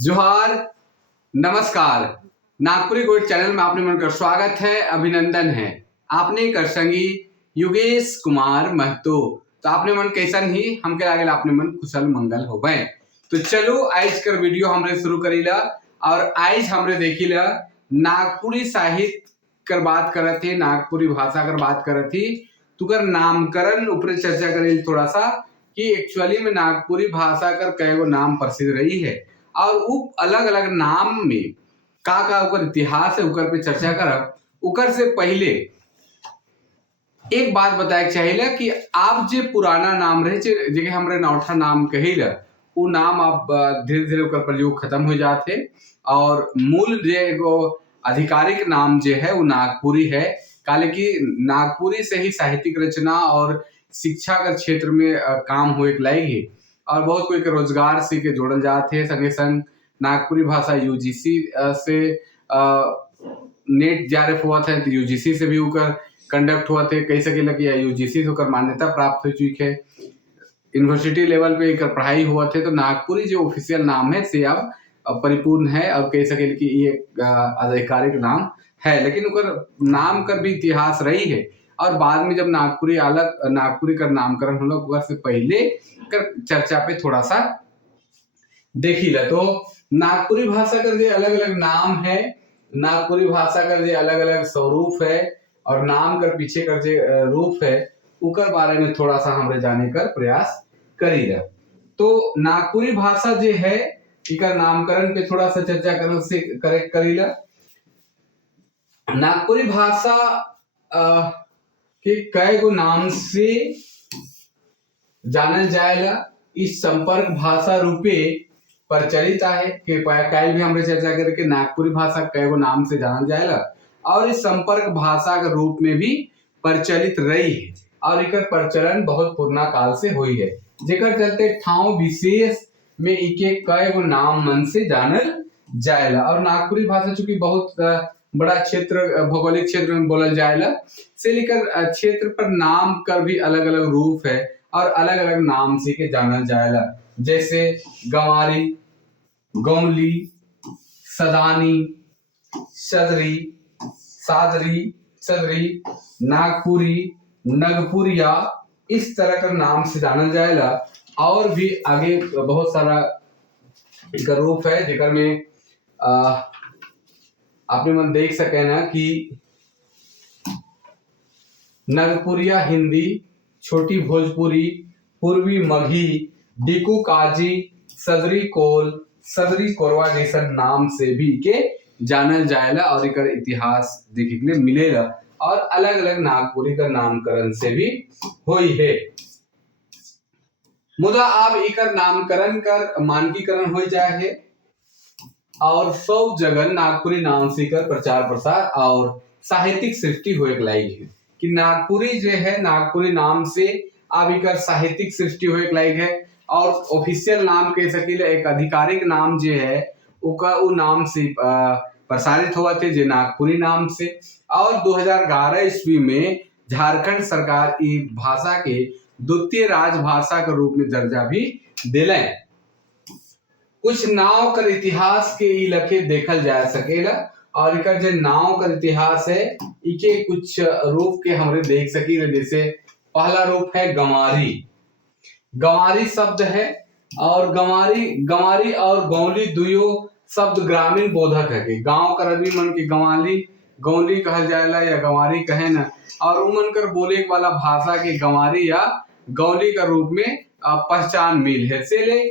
जोहार, नमस्कार। Nagpuri gold channel में आपने मन का स्वागत है, अभिनंदन है। आपने कर संगी योगेश कुमार महतो। तो आपने मन कैसन ही हमके लागल आपने मन कुशल मंगल हो गए। तो चलो आज कर वीडियो हमरे शुरू करीला और आज हमरे देखीला नागपुरी साहित्य कर बात करत ही, नागपुरी भाषा कर बात करत ही, तुकर नामकरण ऊपर चर्चा करेल थोड़ा सा कि एक्चुअली में नागपुरी भाषा कर कई गो नाम प्रसिद्ध रही है और उप अलग अलग नाम में का ओकर इतिहास है उकर पे चर्चा करब। उकर से पहले एक बात बताए चाहिए कि आप जे पुराना नाम रहे जगह हमरे नौठा नाम कहिला वो नाम अब धीरे धीरे उकर प्रयोग खत्म हो जाते और मूल जे एगो आधिकारिक नाम जे है वो नागपुरी है। काले कि नागपुरी से ही साहित्यिक रचना और शिक्षा के क्षेत्र में काम हुए लागी और बहुत कोई के रोजगार से के जोड़ल जाते हैं। संगे संग नागपुरी भाषा यूजीसी से नेट जारे हुआ था तो यूजीसी से भी उकर कंडक्ट हुआ थे कही सके कि यूजीसी से उकर मान्यता प्राप्त हो चुकी है। यूनिवर्सिटी लेवल पे एक पढ़ाई हुआ थे तो नागपुरी जो ऑफिशियल नाम है से अब परिपूर्ण है और कह सके कि ये आधिकारिक नाम है, लेकिन उकर नाम का भी इतिहास रही है। और बाद में जब नागपुरी का नामकरण हम लोग से पहले कर चर्चा पे थोड़ा सा देखी ला। तो नागपुरी भाषा का जो अलग अलग नाम है, नागपुरी भाषा का जो अलग अलग स्वरूप है और नाम कर पीछे कर जो रूप है उकर बारे में थोड़ा सा हमरे जाने कर प्रयास करी ला। तो नागपुरी भाषा जो है इकर नामकरण पे थोड़ा सा चर्चा करी ला। नागपुरी भाषा के कई गो नाम से जानल जाएगा। इस संपर्क भाषा रूपे प्रचलित है कि कल भी हमने चर्चा करके नागपुरी भाषा कई गो नाम से जानल जाएगा और इस संपर्क भाषा के रूप में भी प्रचलित रही है और इकर प्रचलन बहुत पुराना काल से हुई है, जेकर चलते ठाव विशेष में इके कई गो नाम मन से जानल जाएगा। और नागपुरी भाषा चूंकि बहुत बड़ा क्षेत्र भौगोलिक क्षेत्र में बोलल जाएगा से लेकर क्षेत्र पर नाम का भी अलग अलग रूप है और अलग अलग नाम से के जानल जाएगा, जैसे गंवारी, गौली, सदानी, सदरी, सादरी, सदरी, नागपुरी, नगपुरिया, इस तरह का नाम से जानल जाएगा। और भी आगे बहुत सारा एक रूप है जेकर में आपने मन देख सके ना कि नगपुरिया हिंदी, छोटी भोजपुरी, पूर्वी मगही, डिकू काजी, सदरी कोल, सदरी कोरवा जैसा नाम से भी के जानल जाएला और इकर इतिहास देखे के लिए मिलेगा और अलग अलग नागपुरी का नामकरण से भी हुई है। मुदा अब इकर नामकरण कर मानकीकरण हो जाए है और सब जगह नागपुरी नाम से कर प्रचार प्रसार और साहित्यिक सृष्टि हुए लायक है कि नागपुरी जो है नागपुरी नाम से अब इकर साहित्यिक सृष्टि हुए लायक है और ऑफिशियल नाम कह सकीले एक आधिकारिक नाम जो है उका उ नाम से प्रसारित हुआ थे जो नागपुरी नाम से। और 2011 ईस्वी में झारखंड सरकार इस भाषा के द्वितीय राजभाषा के रूप में दर्जा भी दिले। कुछ नाव कर इतिहास के लखे देखल जा सकेला और इकर जो नाव का इतिहास है इके कुछ रूप के हमरे देख सकीले। जैसे पहला रूप है गंवारी। गंवारी शब्द है और गंवारी और गौली दुयो शब्द ग्रामीण बोधक है कि गांव कर आदमी मन की गौली कहल जाएला या गंवारी कहे न और उमन कर बोले वाला भाषा के गंवारी या गौली का रूप में पहचान मिल है। से ले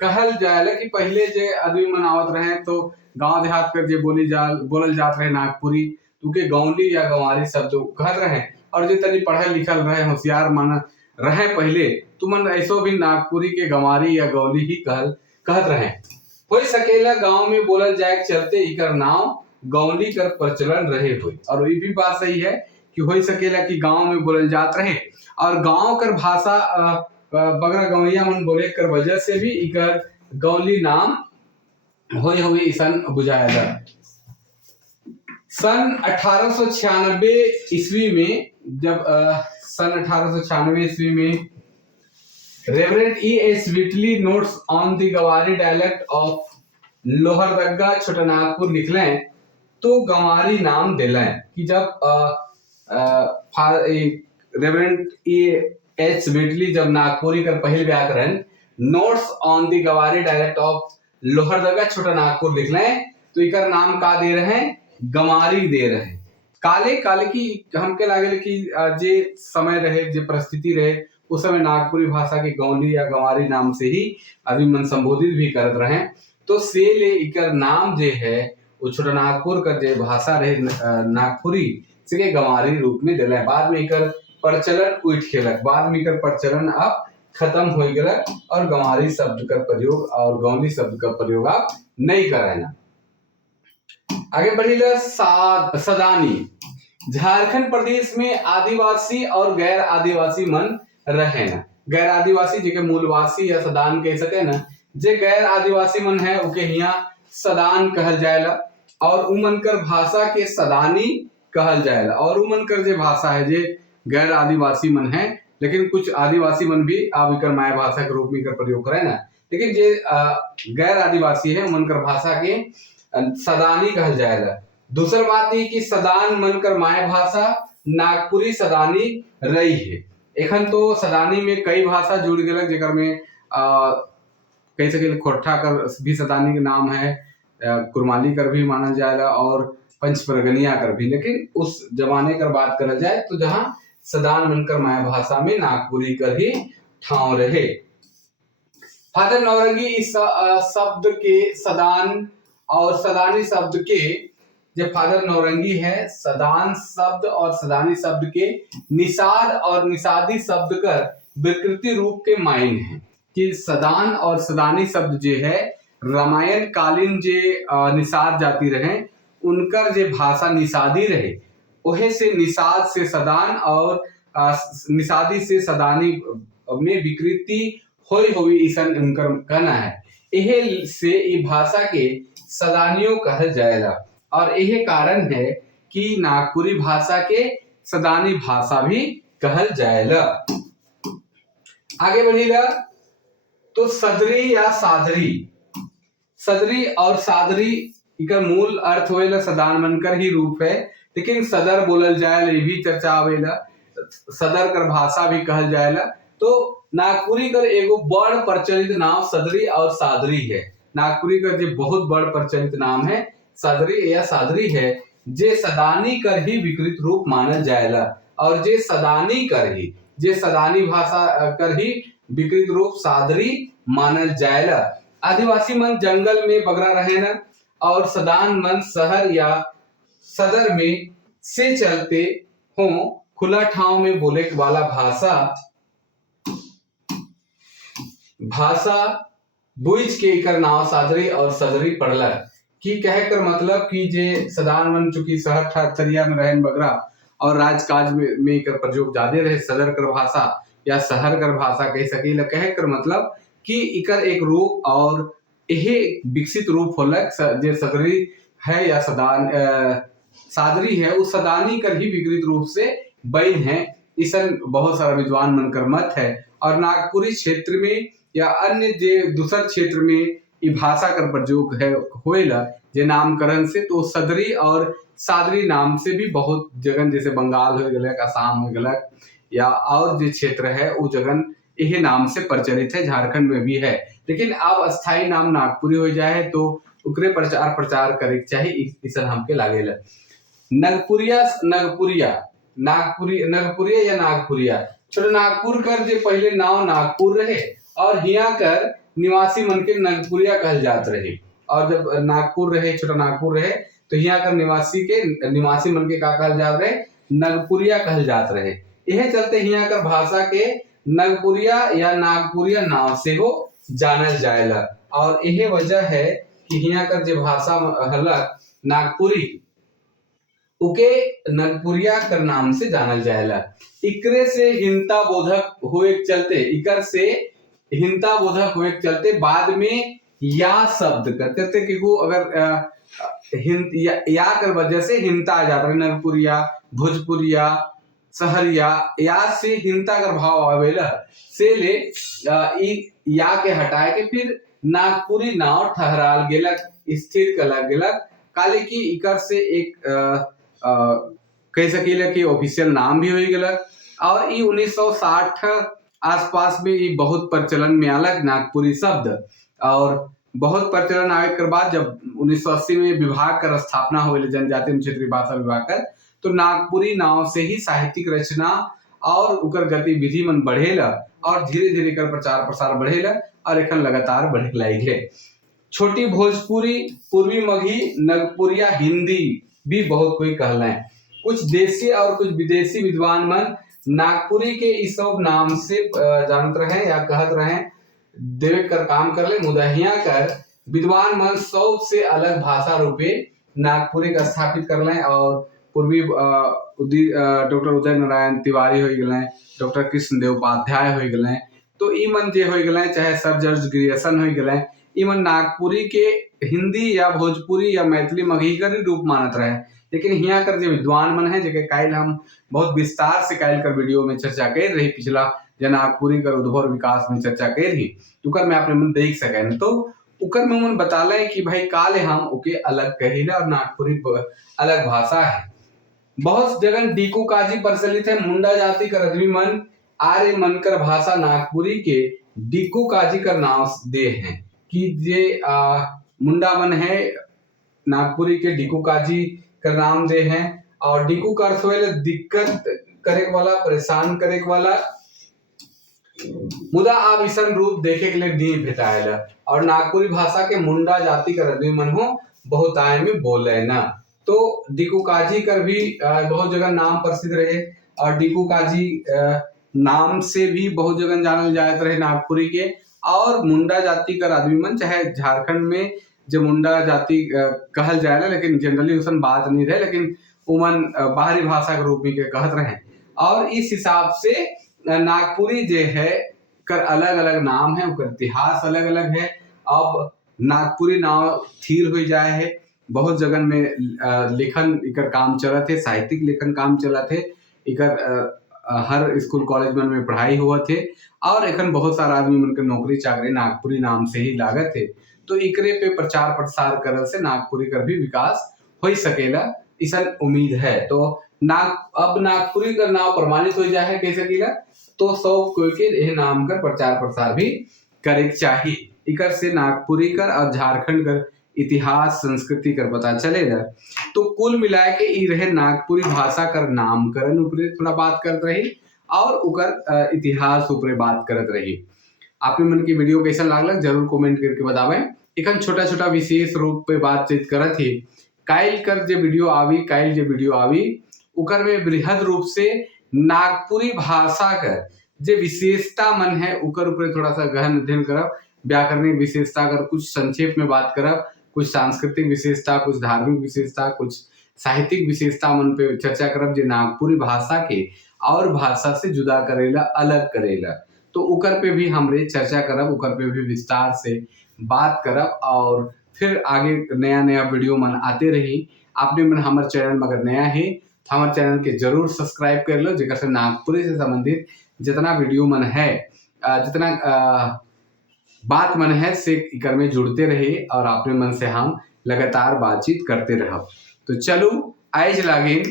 कहल जाएला कि पहले जे आदमी मन आवत रहे तो गांव देहात कर जे बोलल जात रहे नागपुरी तो के गौली या गंवारी शब्द कहत रहे और जो तनी पढ़ल लिखल रहे होशियार मन रहे पहले तुमन ऐसो भी नागपुरी के गंवारी या गौली ही कहत रहे। हो सकेला गांव में बोलल जाए चलते इकर नाम गौली कर प्रचलन रहे हुए और ये भी बात सही है कि हो सकेला कि गांव में बोलल जात रहे और गांव कर भाषा बगरा गवैया मन बोले कर वजह से भी इकर गौली नाम होए हुए ईसन बुझाया जाए। सन 1896 ईस्वी में जब सन 1896 ईस्वी में reverend E.S. Whitley notes on the Gavari dialect of Lohardaga Chotanagpur लिखलें तो गंवारी नाम दिलें कि जब रेवरेंड एच बिटली जब नागपुरी कर पहले व्याकरण नोट्स ऑन द गवारी डायलेक्ट ऑफ लोहरदगा छोटानागपुर लिखलें तो इकर नाम का दे रहे हैं, गंवारी दे रहे हैं। काले काले की हमके लागे कि जे समय रहे, जे परिस्थिति रहे, उस समय नागपुरी भाषा के गौंडी या गंवारी नाम से ही आदमी मन संबोधित भी करत रहे। तो से ले इकर नाम जे है वो छोटानागपुर का जे भाषा रहे नागपुरी से के गंवारी रूप में दिले। बाद में इकर प्रचलन उठ खेलक, बाद में इकर प्रचलन अब खत्म हो गया और गंवारी शब्द का प्रयोग और गौंडी शब्द का प्रयोग आप नहीं करेना। आगे बढ़िला सदानी। झारखंड प्रदेश में आदिवासी और गैर आदिवासी मन रहे ना। गैर आदिवासी जेके मूलवासी या सदान कह सके ना, जे गैर आदिवासी मन है उके यहाँ सदान कहल जाएला और उमन कर भाषा के सदानी कहल जाएला। और उमन कर जे भाषा है जे गैर आदिवासी मन है, लेकिन कुछ आदिवासी मन भी अब इकर माय भाषा के रूप में इकर प्रयोग करे ना, लेकिन जे गैर आदिवासी है उमन कर भाषा के सदानी कहल जाएगा। दूसर बात ये कि सदान मन कर माय भाषा नागपुरी सदानी रही है। एखन तो सदानी में कई भाषा जुड़ गए जेकर में कह सके खोरठा कर भी सदानी के नाम है, कुरमाली कर भी मानल जाएगा और पंचपरगनिया कर भी। लेकिन उस जमाने कर बात करा जाए तो जहां सदान मनकर माय भाषा में नागपुरी कर ही ठाव रहे। फादर नौरंगी इस शब्द के सदान और सदानी शब्द के जो फादर नौरंगी है, सदान शब्द और सदानी शब्द के निषाद और निषादी शब्द कर विकृति रूप के मायने हैं कि सदान और सदानी शब्द जो है रामायण कालीन जे निषाद जाति रहे उनकर जे भाषा निषादी रहे, वहे से निषाद से सदान और निषादी से सदानी में विकृति होई ईसन उनकर कहना है। यह से ई भाषा के सदानियों कहल जाएगा और यह कारण है कि नागपुरी भाषा के सदानी भाषा भी कहल जाएगा। आगे बढ़ेगा तो सदरी या सादरी। सदरी और सादरी इका मूल अर्थ होएला सदान मनकर ही रूप है, लेकिन सदर बोलल जाए ये भी चर्चा आवेला, सदर कर भाषा भी कहल जाएला। तो नागपुरी कर एगो बड़ प्रचलित नाम सदरी और सादरी है। नागपुरी का जो बहुत बड़ प्रचलित नाम है सदरी या सादरी है, जे सदानी कर ही विकृत रूप मानल जाएला और जे सदानी कर ही, जे सदानी भाषा कर ही विकृत रूप सादरी मानल जाएला। आदिवासी मन जंगल में बगरा रहे ना और सदान मन शहर या सदर में से चलते हो खुला ठाव में बोले वाला भाषा बुझ के इकर नाव सादरी और सदरी पड़ला कि कह कर मतलब कि जे सदान मन चूंकि शहर ठाचरिया में रहन बगरा और राजकाज में इकर प्रयोग ज्यादा रहे, सदर कर भाषा या शहर कर भाषा कह सके कह कर मतलब कि इकर एक रूप और यह विकसित रूप होलक जे सदरी है या सदान सादरी है उस सदानी कर ही विकृत रूप से बैन है। इसन बहुत सारा विद्वान मनकर मत है और नागपुरी क्षेत्र में या अन्य जे दूसर क्षेत्र में ये भाषा कर प्रयोग है होएला जे नामकरण से, तो सदरी और सादरी नाम से भी बहुत जगह जैसे बंगाल हो गलक, आसाम हो गलक या और जो क्षेत्र है वो जगह यही नाम से प्रचलित है, झारखंड में भी है। लेकिन अब अस्थाई नाम नागपुरी हो जाए तो उकरे प्रचार करे चाहिए इसन हमके लागेला। नगपुरिया या नागपुरिया छोटा नागपुर कर जे पहले नाव नागपुर रहे और हिया कर निवासी मन के नगपुरिया कहल जात रहे, और जब नागपुर रहे छोटा नागपुर रहे तो हिया कर निवासी मन के का कहल जात रहे, नगपुरिया कहल जात रहे। यह चलते हिया कर भाषा के नगपुरिया या नागपुरिया नाम से हो जानल जाएला और यह वजह है कि हिया कर जे भाषा हलक नागपुरी उके नगपुरिया कर नाम से जानल जाएला। इकरे से हिंता बोधक हुए चलते बाद में या शब्द करते कि वो अगर या कर वजह से हिंता आ जाता है, नगपुरिया, भोजपुरिया, सहरिया या से हिंता कर भाव आवेला से ले या के हटाए के फिर नागपुरी नाव ठहराल गेलक, स्थिर कला गेलक, काले की इकर से एक कह सकीला कि ऑफिशियल नाम भी हो गेलक। और ई 1960 आसपास में ई बहुत प्रचलन में आलक नागपुरी शब्द। और बहुत प्रचलन आवे के बाद जब 1980 में विभाग कर स्थापना होले जनजातीय क्षेत्रीय भाषा विभाग कर, तो नागपुरी नाव से ही साहित्यिक रचना और उकर गतिविधि मन बढ़ेला और धीरे धीरे कर प्रचार प्रसार बढ़ेला और एखन लगातार बढ़े लागे। छोटी भोजपुरी, पूर्वी मगही, नगपुरिया हिंदी भी बहुत कोई कहला है। कुछ देशी और कुछ विदेशी विद्वान मन नागपुरी के इस सब नाम से जानत रहे या कहत रहे, देवे कर काम कर ले। मुदहिया कर विद्वान मन सब से अलग भाषा रूपे नागपुरी का स्थापित कर ले। और पूर्वी डॉक्टर उदय नारायण तिवारी हो गए, डॉक्टर कृष्णदेव उपाध्याय हो गए, तो ई मन जे हो गए, चाहे सर जॉर्ज ग्रियर्सन हो गए, ई मन नागपुरी के हिंदी या भोजपुरी या मैथिली मगही कर रूप मानत रहे। लेकिन यहाँ कर जो विद्वान मन है जेके काल हम बहुत विस्तार से काल कर वीडियो में चर्चा कर रही, पिछला जो नागपुरी कर उद्भव और विकास में चर्चा कर रही, उकर में आपने मन देख सके। तो उकर में मन बताला है कि भाई काले हम ओके अलग कहिला और नागपुरी अलग भाषा है। बहुत जगह डीकू काजी प्रचलित है। मुंडा जाति कर आदमी मन आर्य मन कर भाषा नागपुरी के डीकू काजी कर नाम दे हैं कि जे मुंडा मन है नागपुरी के डीकू काजी कर नाम दे हैं। और डीकू का अर्थ होले दिक्कत करे वाला, परेशान करे वाला। मुदा आप इसन रूप देखे के लिए नहीं भेटाएला। और नागपुरी भाषा के मुंडा जाति कर आदमी मन हो बहुत आय में बोले ना। तो डीकू काजी कर भी बहुत जगह नाम प्रसिद्ध रहे और डीकू काजी नाम से भी बहुत जगह जानल जात रहे नागपुरी के। और मुंडा जाति कर आदमी मन, चाहे झारखंड में जो मुंडा जाति कहल जाए, लेकिन जनरली उसन बात नहीं रहे, लेकिन उमन बाहरी भाषा के रूप में के कहत रहे। और इस हिसाब से नागपुरी जे है कर अलग अलग नाम है, उनका इतिहास अलग अलग है। अब नागपुरी नाव थीर हो जाए है, बहुत जगह में लेखन इकर काम चलत है, साहित्यिक लेखन काम चलत है, इकर हर स्कूल कॉलेज में पढ़ाई हुआ थे। और एखन बहुत सारा आदमी मन के नौकरी चाकरी नागपुरी नाम से ही लागत है। तो इकरे पे प्रचार प्रसार करल से नागपुरी का भी विकास हो सकेला, इसन उम्मीद है। तो अब नागपुरी का नाम प्रमाणित हो जाए कैसे कीला, तो सब कोई के यह नाम कर प्रचार प्रसार भी करे चाहिए। इकर से नागपुरी कर और झारखंड कर इतिहास संस्कृति कर पता चलेगा। तो कुल मिला के ई रहे नागपुरी भाषा कर नामकरण ऊपर थोड़ा बात करत रही और उकर इतिहास ऊपर बात करत रही। आपने मन की वीडियो कैसा लागल जरूर कमेंट करके बतावें। इखन छोटा छोटा विशेष रूप पे बातचीत करत ही काइल कर जे वीडियो आवी उकर में बृहद रूप से नागपुरी भाषा कर जे विशेषता मन है उकर ऊपर थोड़ा सा गहन अध्ययन करब। व्याकरणिक विशेषता कर कुछ संक्षेप में बात करब, कुछ सांस्कृतिक विशेषता, कुछ धार्मिक विशेषता, कुछ साहित्यिक विशेषता मन पे चर्चा करब जे नागपुरी भाषा के और भाषा से जुदा करेला, अलग करेला। तो उकर पे भी हमरे चर्चा करब, उकर पे भी विस्तार से बात करब। और फिर आगे नया नया वीडियो मन आते रही। आपने मन हमारे चैनल में अगर नया है तो हमारे चैनल के जरूर सब्सक्राइब कर लो, जेकर से नागपुरी से संबंधित जितना वीडियो मन है, जितना बात मन है से इकर में जुड़ते रहे और अपने मन से हम लगातार बातचीत करते रह। तो चलो आज लागिन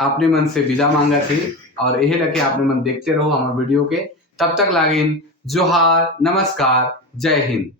अपने मन से विदा मांगा थे और यही लगे आपने मन देखते रहो हमारे वीडियो के। तब तक लागिन जोहार, नमस्कार, जय हिंद।